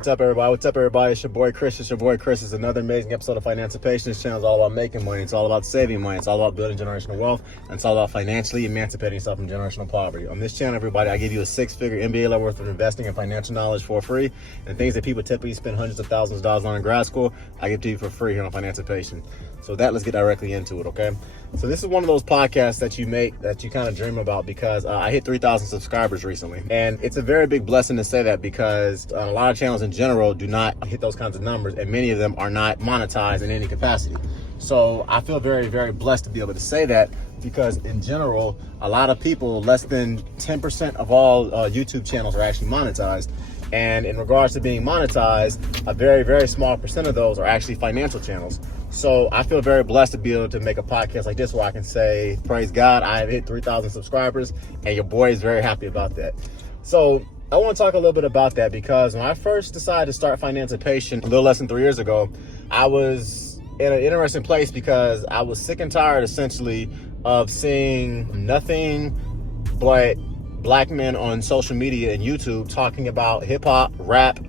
What's up, everybody? What's up, everybody? It's your boy Chris. It's your boy Chris. It's another amazing episode of Financipation. This channel is all about making money. It's all about saving money. It's all about building generational wealth. And it's all about financially emancipating yourself from generational poverty. On this channel, everybody, I give you a six-figure MBA level worth of investing and financial knowledge for free. And things that people typically spend hundreds of thousands of dollars on in grad school, I give to you for free here on Financipation. So with that, let's get directly into it, okay? So this is one of those podcasts that you make that you kind of dream about because I hit 3,000 subscribers recently. And it's a very big blessing to say that because a lot of channels in general do not hit those kinds of numbers, and many of them are not monetized in any capacity. So I feel very, very blessed to be able to say that because in general, a lot of people, less than 10% of all YouTube channels are actually monetized. And in regards to being monetized, a very, very small percent of those are actually financial channels. So I feel very blessed to be able to make a podcast like this where I can say, praise God, I have hit 3,000 subscribers, and your boy is very happy about that. So I want to talk a little bit about that because when I first decided to start Financipation a little less than 3 years ago, I was in an interesting place because I was sick and tired essentially of seeing nothing but black men on social media and YouTube talking about hip hop, rap,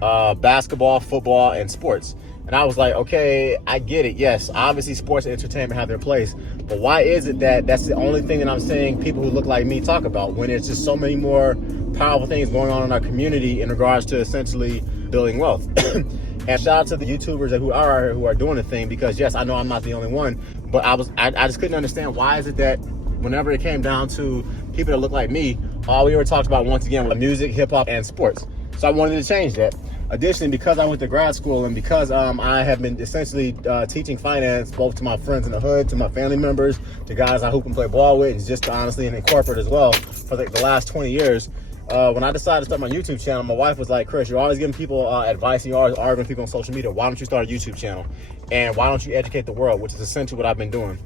basketball, football, and sports. And I was like, okay, I get it. Yes, obviously sports and entertainment have their place. But why is it that that's the only thing that I'm seeing people who look like me talk about when there's just so many more powerful things going on in our community in regards to essentially building wealth? And shout out to the YouTubers who are out here who are doing the thing because, yes, I know I'm not the only one. But I just couldn't understand why is it that whenever it came down to people that look like me, all we ever talked about once again was music, hip hop, and sports. So I wanted to change that. Additionally, because I went to grad school and because I have been essentially teaching finance both to my friends in the hood, to my family members, to guys I hoop and play ball with, and just honestly in corporate as well for the last 20 years. When I decided to start my YouTube channel, my wife was like, Chris, you're always giving people advice and you're always arguing with people on social media. Why don't you start a YouTube channel? And why don't you educate the world, which is essentially what I've been doing.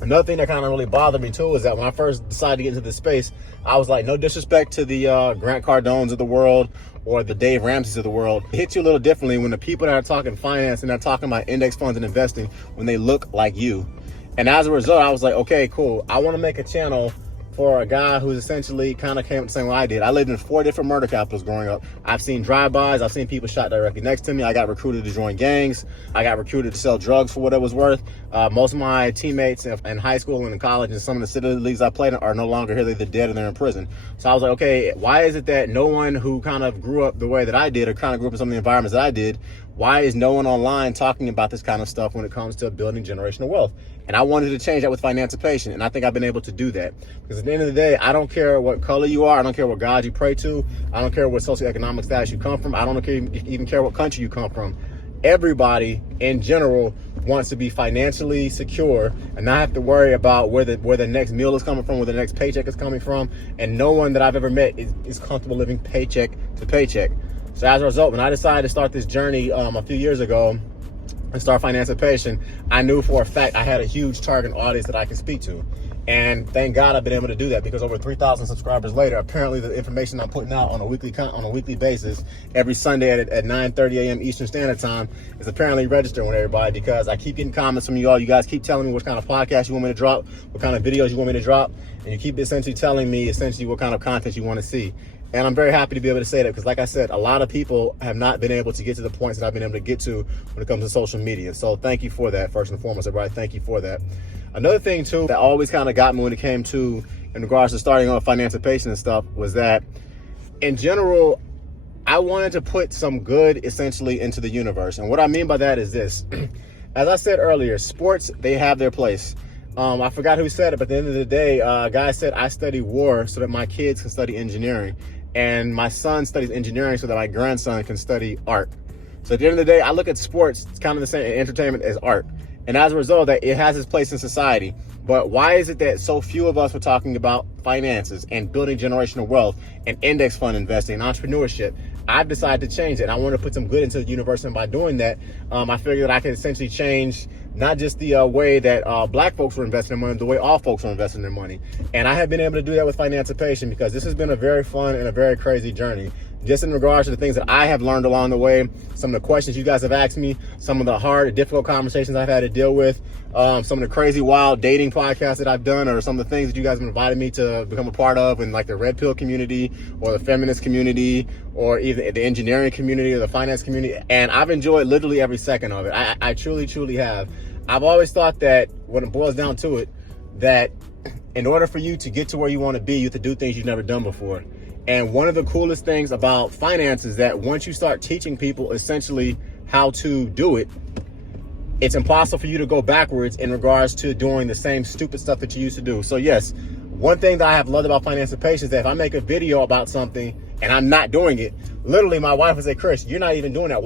Another thing that kind of really bothered me too is that when I first decided to get into this space, I was like, no disrespect to the Grant Cardones of the world or the Dave Ramseys of the world. It hits you a little differently when the people that are talking finance and they're talking about index funds and investing when they look like you. And as a result, I was like, okay, cool. I want to make a channel for a guy who's essentially kind of came up the same way I did. I lived in 4 different murder capitals growing up. I've seen drive-bys. I've seen people shot directly next to me. I got recruited to join gangs. I got recruited to sell drugs for what it was worth. Most of my teammates in high school and in college and some of the city leagues I played in are no longer here. They're either dead or they're in prison. So I was like, okay, why is it that no one who kind of grew up the way that I did or kind of grew up in some of the environments that I did, why is no one online talking about this kind of stuff when it comes to building generational wealth? And I wanted to change that with Financipation, and I think I've been able to do that. Because at the end of the day, I don't care what color you are. I don't care what God you pray to. I don't care what socioeconomic status you come from. I don't even care what country you come from. Everybody in general wants to be financially secure and not have to worry about where the next meal is coming from, where the next paycheck is coming from. And no one that I've ever met is comfortable living paycheck to paycheck. So as a result, when I decided to start this journey a few years ago and start Financipation, I knew for a fact I had a huge target audience that I could speak to. And thank God I've been able to do that because over 3,000 subscribers later, apparently the information I'm putting out on a weekly basis every Sunday at 9:30 a.m. Eastern Standard Time is apparently registering with everybody because I keep getting comments from you all. You guys keep telling me what kind of podcast you want me to drop, what kind of videos you want me to drop, and you keep essentially telling me what kind of content you want to see. And I'm very happy to be able to say that because, like I said, a lot of people have not been able to get to the points that I've been able to get to when it comes to social media. So thank you for that, first and foremost, everybody. Thank you for that. Another thing, too, that always kind of got me when it came to, in regards to starting on Financipation and stuff, was that, in general, I wanted to put some good, essentially, into the universe. And what I mean by that is this. As I said earlier, sports, they have their place. I forgot who said it, but at the end of the day, a guy said, I study war so that my kids can study engineering. And my son studies engineering so that my grandson can study art. So at the end of the day, I look at sports, it's kind of the same entertainment as art. And as a result, that it has its place in society. But why is it that so few of us are talking about finances and building generational wealth and index fund investing and entrepreneurship? I've decided to change it. I want to put some good into the universe. And by doing that, I figured that I can essentially change not just the way that black folks were investing their money, the way all folks are investing their money. And I have been able to do that with Financipation because this has been a very fun and a very crazy journey. just in regards to the things that I have learned along the way, some of the questions you guys have asked me, some of the hard, difficult conversations I've had to deal with, some of the crazy, wild dating podcasts that I've done, or some of the things that you guys have invited me to become a part of in like the red pill community or the feminist community or even the engineering community or the finance community. And I've enjoyed literally every second of it. I truly, truly have. I've always thought that when it boils down to it, that in order for you to get to where you want to be, you have to do things you've never done before. And one of the coolest things about finance is that once you start teaching people essentially how to do it, it's impossible for you to go backwards in regards to doing the same stupid stuff that you used to do. So yes, one thing that I have loved about Financipation is that if I make a video about something and I'm not doing it, literally my wife would say, Chris, you're not even doing that.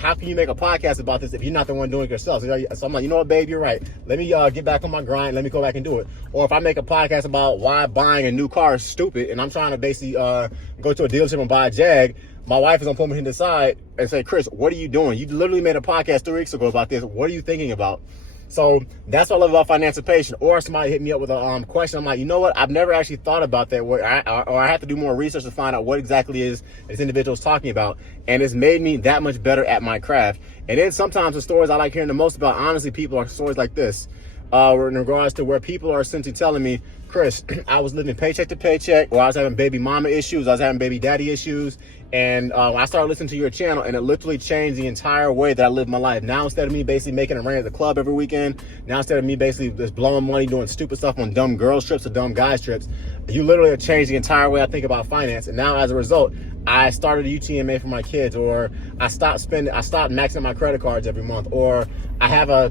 How can you make a podcast about this if you're not the one doing it yourself? So I'm like, you know what, babe, you're right. Let me get back on my grind. Let me go back and do it. Or if I make a podcast about why buying a new car is stupid and I'm trying to basically go to a dealership and buy a Jag, my wife is gonna pull me to the side and say, Chris, what are you doing? You literally made a podcast 3 weeks ago about this. What are you thinking about? So that's what I love about Financipation. Or somebody hit me up with a question. I'm like, you know what? I've never actually thought about that. Or I have to do more research to find out what exactly is this individual is talking about. And it's made me that much better at my craft. And then sometimes the stories I like hearing the most about, honestly, people are stories like this. In regards to where people are essentially telling me, Chris, I was living paycheck to paycheck, or I was having baby mama issues, I was having baby daddy issues, and I started listening to your channel, and it literally changed the entire way that I live my life. Now, instead of me basically making it rain at the club every weekend, now instead of me basically just blowing money doing stupid stuff on dumb girls trips or dumb guys trips, you literally have changed the entire way I think about finance. And now, as a result, I started a UTMA for my kids, or I stopped maxing my credit cards every month, or I have a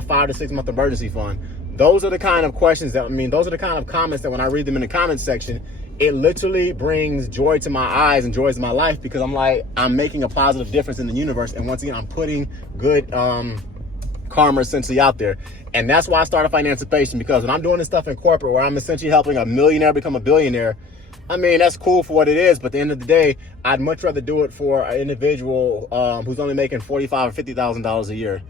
5 to 6 month emergency fund. Those are the kind of questions those are the kind of comments that when I read them in the comments section, it literally brings joy to my eyes and joy to my life, because I'm making a positive difference in the universe. And once again, I'm putting good karma essentially out there. And that's why I started Financipation, because when I'm doing this stuff in corporate where I'm essentially helping a millionaire become a billionaire, that's cool for what it is, but at the end of the day, I'd much rather do it for an individual who's only making $45,000 or $50,000 a year.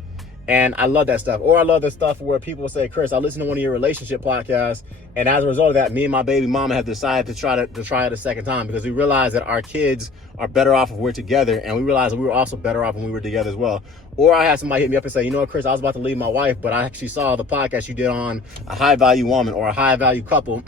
And I love that stuff. Or I love the stuff where people say, Chris, I listened to one of your relationship podcasts, and as a result of that, me and my baby mama have decided to try it a second time, because we realize that our kids are better off if we're together, and we realize that we were also better off when we were together as well. Or I had somebody hit me up and say, you know what, Chris, I was about to leave my wife, but I actually saw the podcast you did on a high-value woman or a high-value couple,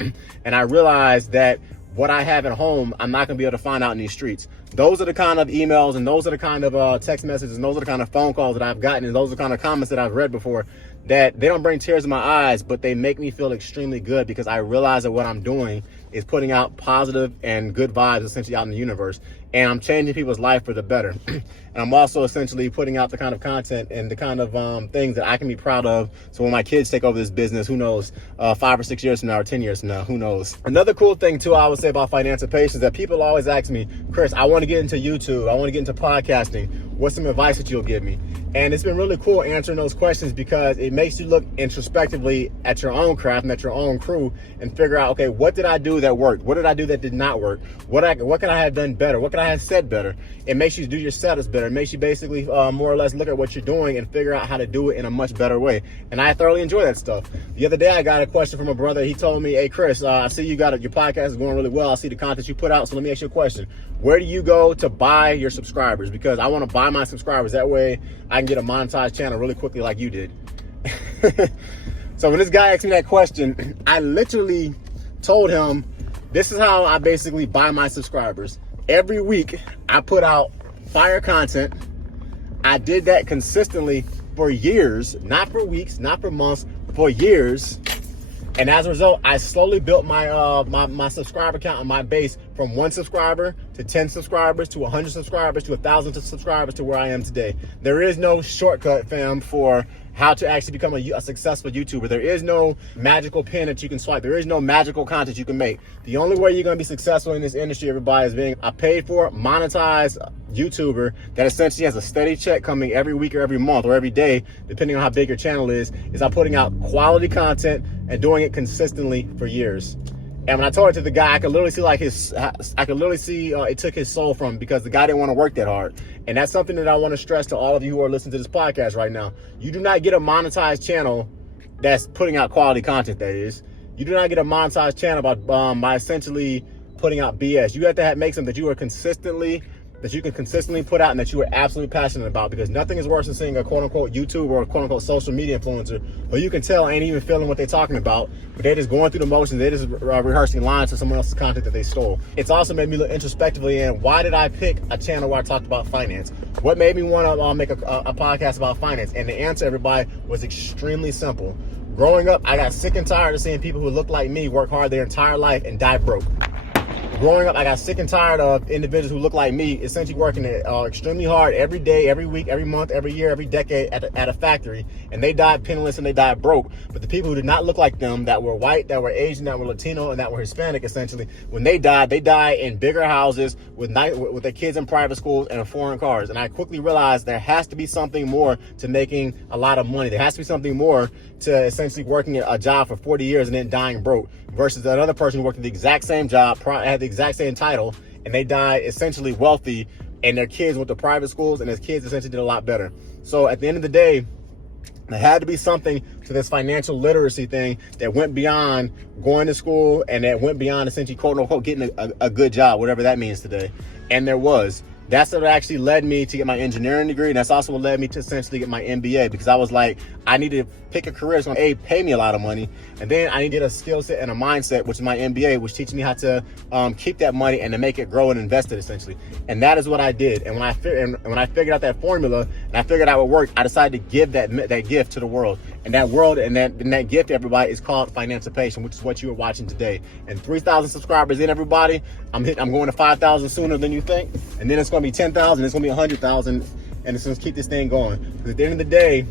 and I realized that what I have at home, I'm not going to be able to find out in these streets. Those are the kind of emails, and those are the kind of text messages, and those are the kind of phone calls that I've gotten, and those are the kind of comments that I've read before, that they don't bring tears to my eyes, but they make me feel extremely good, because I realize that what I'm doing is putting out positive and good vibes essentially out in the universe. And I'm changing people's life for the better. And I'm also essentially putting out the kind of content and the kind of things that I can be proud of. So when my kids take over this business, who knows, 5 or 6 years from now or 10 years from now, who knows. Another cool thing too, I would say about Financipation is that people always ask me, Chris, I want to get into YouTube. I want to get into podcasting. What's some advice that you'll give me? And it's been really cool answering those questions, because it makes you look introspectively at your own craft and at your own crew and figure out, okay, what did I do that worked? What did I do that did not work? What could I have done better? What could I have said better? It makes you do your setups better. It makes you basically more or less look at what you're doing and figure out how to do it in a much better way. And I thoroughly enjoy that stuff. The other day, I got a question from a brother. He told me, hey, Chris, I see your podcast is going really well. I see the content you put out. So let me ask you a question. Where do you go to buy your subscribers? Because I want to buy my subscribers. That way I can get a monetized channel really quickly like you did. So when this guy asked me that question, I literally told him, this is how I basically buy my subscribers. Every week I put out fire content. I did that consistently for years, not for weeks, not for months, for years. And as a result, I slowly built my my subscriber count on my base from 1 subscriber to 10 subscribers to 100 subscribers to 1,000 subscribers to where I am today. There is no shortcut, fam, for how to actually become a successful YouTuber. There is no magical pen that you can swipe. There is no magical content you can make. The only way you're going to be successful in this industry, everybody, is being a paid for, monetized YouTuber that essentially has a steady check coming every week or every month or every day, depending on how big your channel is by putting out quality content and doing it consistently for years. And when I told it to the guy, I could literally see it took his soul from him, because the guy didn't want to work that hard. And that's something that I want to stress to all of you who are listening to this podcast right now. You do not get a monetized channel that's putting out quality content, that is. You do not get a monetized channel by essentially putting out BS. You have to make something that you can consistently put out and that you are absolutely passionate about, because nothing is worse than seeing a quote-unquote YouTube or a quote-unquote social media influencer who you can tell ain't even feeling what they're talking about, but they're just going through the motions. They're just rehearsing lines to someone else's content that they stole. It's also made me look introspectively in, why did I pick a channel where I talked about finance? What made me want to make a podcast about finance? And the answer, everybody, was extremely simple. Growing up, I got sick and tired of seeing people who look like me work hard their entire life and die broke. Growing up, I got sick and tired of individuals who look like me essentially working extremely hard every day, every week, every month, every year, every decade at a factory, and they died penniless and they died broke. But the people who did not look like them, that were white, that were Asian, that were Latino, and that were Hispanic, essentially, when they died in bigger houses with their kids in private schools and foreign cars. And I quickly realized there has to be something more to making a lot of money. There has to be something more to essentially working a job for 40 years and then dying broke, versus another person who worked the exact same job, had the exact same title, and they died essentially wealthy, and their kids went to private schools, and their kids essentially did a lot better. So at the end of the day, there had to be something to this financial literacy thing that went beyond going to school, and that went beyond essentially quote unquote getting a good job, whatever that means today. And there was. That's what actually led me to get my engineering degree. And that's also what led me to essentially get my MBA, because I was like, I need to pick a career that's going to pay me a lot of money. And then I need to get a skill set and a mindset, which is my MBA, which teaches me how to keep that money and to make it grow and invest it essentially. And that is what I did. And when I figured out that formula and I figured out what worked, I decided to give that gift to the world. And that gift, everybody, is called Financipation, which is what you are watching today. And 3,000 subscribers in, everybody. I'm going to 5,000 sooner than you think. And then it's going to be 10,000. It's going to be 100,000. And it's going to keep this thing going. Because at the end of the day,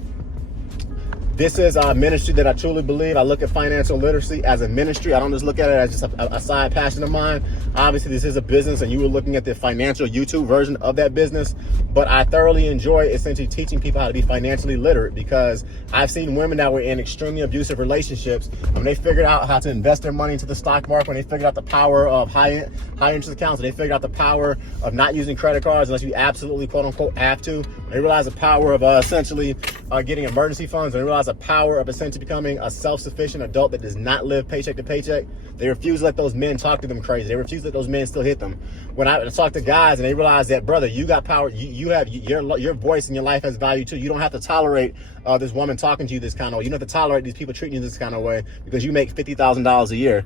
this is a ministry that I truly believe. I look at financial literacy as a ministry. I don't just look at it as just a side passion of mine. Obviously, this is a business, and you were looking at the financial YouTube version of that business. But I thoroughly enjoy essentially teaching people how to be financially literate, because I've seen women that were in extremely abusive relationships, when they figured out how to invest their money into the stock market, when they figured out the power of high interest accounts, when they figured out the power of not using credit cards unless you absolutely quote unquote have to. When they realized the power of essentially getting emergency funds, and they realized the power of essentially becoming a self-sufficient adult that does not live paycheck to paycheck. They refuse to let those men talk to them crazy. They refuse to let those men still hit them. When I talk to guys and they realize that, brother, you got power, you have your voice in your life has value too. You don't have to tolerate this woman talking to you this kind of way. You don't have to tolerate these people treating you this kind of way because you make $50,000 a year.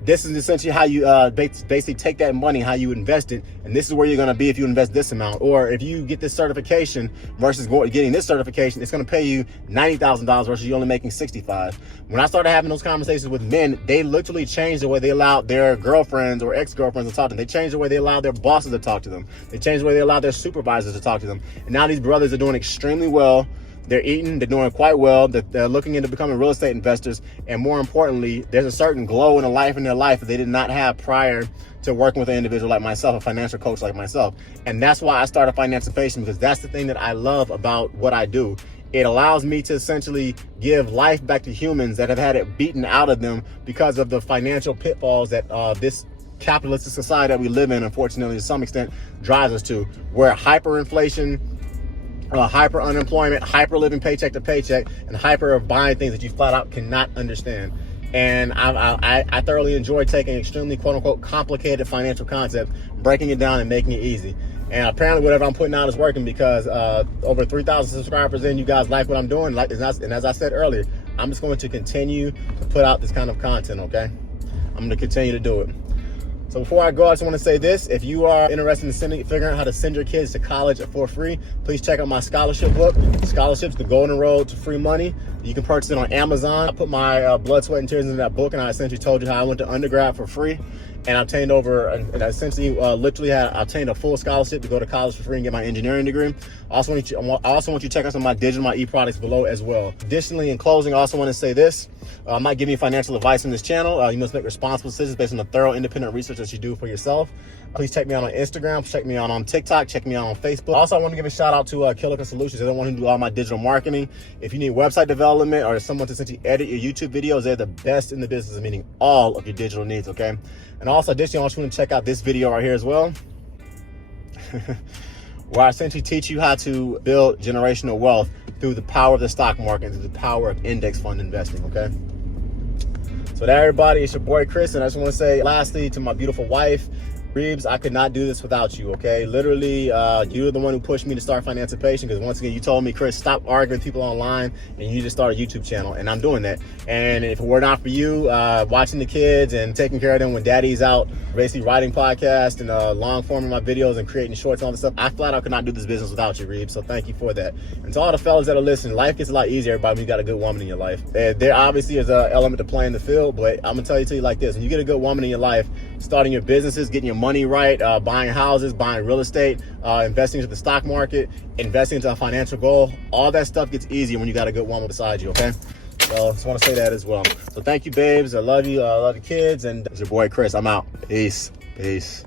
This is essentially how you basically take that money, how you invest it, and this is where you're going to be if you invest this amount. Or if you get this certification versus getting this certification, it's going to pay you $90,000 versus you only making $65,000. When I started having those conversations with men, they literally changed the way they allowed their girlfriends or ex-girlfriends to talk to them. They changed the way they allowed their bosses to talk to them. They changed the way they allowed their supervisors to talk to them. And now these brothers are doing extremely well. They're eating, they're doing quite well, they're looking into becoming real estate investors, and more importantly, there's a certain glow in their life that they did not have prior to working with an individual like myself, a financial coach like myself. And that's why I started Financipation, because that's the thing that I love about what I do. It allows me to essentially give life back to humans that have had it beaten out of them because of the financial pitfalls that this capitalistic society that we live in, unfortunately, to some extent, drives us to, where hyperinflation, hyper unemployment, hyper living paycheck to paycheck, and hyper of buying things that you flat out cannot understand. And I thoroughly enjoy taking extremely quote unquote complicated financial concepts, breaking it down and making it easy. And apparently whatever I'm putting out is working, because over 3,000 subscribers in, you guys like what I'm doing. And as I said earlier, I'm just going to continue to put out this kind of content, okay? I'm going to continue to do it. So before I go, I just want to say this. If you are interested in figuring out how to send your kids to college for free, please check out my scholarship book, Scholarships, The Golden Road to Free Money. You can purchase it on Amazon. I put my blood, sweat, and tears into that book, and I essentially told you how I went to undergrad for free. And I obtained obtained a full scholarship to go to college for free and get my engineering degree. I also want you to check out some of my digital, my e-products below as well. Additionally, in closing, I also want to say this. I'm not giving you financial advice on this channel. You must make responsible decisions based on the thorough independent research that you do for yourself. Please check me out on Instagram, check me out on TikTok, check me out on Facebook. Also, I want to give a shout out to Kilica Solutions. They're the one who do all my digital marketing. If you need website development or someone to essentially edit your YouTube videos, they're the best in the business, meaning all of your digital needs, okay? And also, additionally, I want you to check out this video right here as well, where I essentially teach you how to build generational wealth through the power of the stock market and through the power of index fund investing, okay? So to everybody, it's your boy Chris, and I just want to say lastly to my beautiful wife, Reeves, I could not do this without you, okay? Literally, you're the one who pushed me to start Financipation, because once again, you told me, Chris, stop arguing with people online, and you just start a YouTube channel, and I'm doing that. And if it were not for you, watching the kids and taking care of them when daddy's out, basically writing podcasts and long form of my videos and creating shorts and all this stuff, I flat out could not do this business without you, Reeves, so thank you for that. And to all the fellas that are listening, life gets a lot easier, everybody, when you got a good woman in your life. There obviously is an element to play in the field, but I'm gonna tell you like this, when you get a good woman in your life, starting your businesses, getting your money right, buying houses, buying real estate, investing into the stock market, investing into a financial goal, all that stuff gets easier when you got a good woman beside you, okay? So I just want to say that as well. So thank you, babes. I love you. I love the kids. And it's your boy, Chris. I'm out. Peace. Peace.